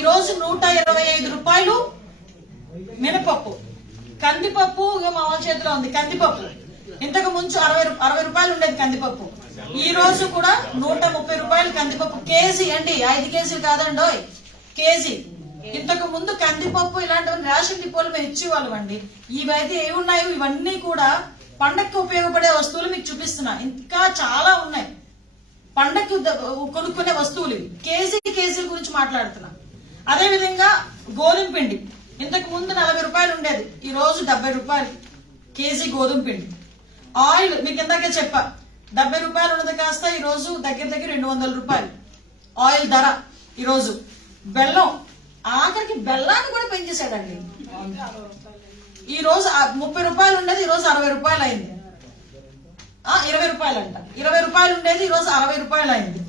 ఈ రోజు 125 రూపాయలు మినపప్పు. కందిపప్పు మా వాళ్ళ చేతిలో ఉంది. కందిపప్పు ఇంతకు ముందు 60 రూపాయలు ఉండేది కందిపప్పు. ఈ రోజు కూడా 130 రూపాయలు కందిపప్పు కేజీ అండి. 5 కేజీలు కాదండి, కేజీ. ఇంతకు ముందు కందిపప్పు ఇలాంటివన్నీ రేషన్ డిపోలు మేము ఇచ్చేవాళ్ళం అండి. ఇవైతే ఏమున్నాయో ఇవన్నీ కూడా పండక్కి ఉపయోగపడే వస్తువులు మీకు చూపిస్తున్నా. ఇంకా చాలా ఉన్నాయి పండక్కి కొనుక్కునే వస్తువులు. కేజీల గురించి మాట్లాడుతున్నా. అదే విధంగా గోధుమ పిండి ఇంతకు ముందు 40 రూపాయలు ఉండేది, ఈ రోజు 70 రూపాయలు కేజీ గోధుమ పిండి. ఆయిల్ మీకు ఇందాకే చెప్పా, 70 రూపాయలు ఉన్నది కాస్త ఈ రోజు దగ్గర 200 రూపాయలు ఆయిల్ ధర. ఈ రోజు బెల్లం, ఆఖరికి బెల్లాన్ని కూడా పెంచేశాడండి. ఈ రోజు 30 రూపాయలు ఉండేది, ఈ రోజు 60 రూపాయలు అయింది. 20 రూపాయలు అంట. 20 రూపాయలు ఉండేది, ఈ రోజు 60 రూపాయలు అయింది.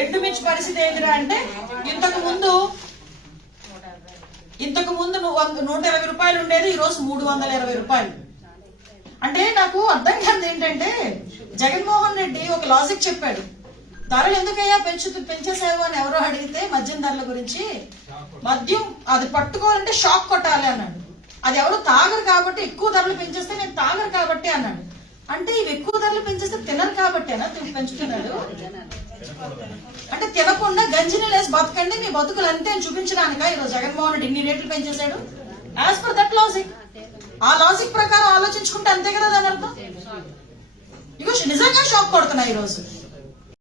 ఎండుమిర్చి పరిస్థితి ఏంటిరా అంటే ఇంతకు ముందు 120 రూపాయలు ఉండేది, ఈ రోజు 320 రూపాయలు. అంటే నాకు అర్థం కాదు ఏంటంటే జగన్మోహన్ రెడ్డి ఒక లాజిక్ చెప్పాడు. ధరలు ఎందుకయ్యా పెంచేసావు అని ఎవరో అడిగితే మద్యం ధరల గురించి, మద్యం అది పట్టుకోవాలంటే షాక్ కొట్టాలి అన్నాడు. అది ఎవరు తాగరు కాబట్టి ఎక్కువ ధరలు పెంచేస్తే నేను తాగరు కాబట్టి అన్నాడు. అంటే ఇవి ఎక్కువ ధరలు పెంచేస్తే తినరు కాబట్టేనా పెంచుతున్నాడు? అంటే తినకుండా గంజిని లేసి బతకండి, మీ బతుకులు అంతే అని చూపించడానిక ఈరోజు జగన్మోహన్ రెడ్డి ఇన్ని రేట్లు పెంచేశాడు? యాజ్ పర్ దట్ లాజిక్, ఆ లాజిక్ ప్రకారం ఆలోచించుకుంటే అంతే కదా దాని అర్థం. ఇగో నిజంగా షాక్ కొడుతున్నా ఈరోజు.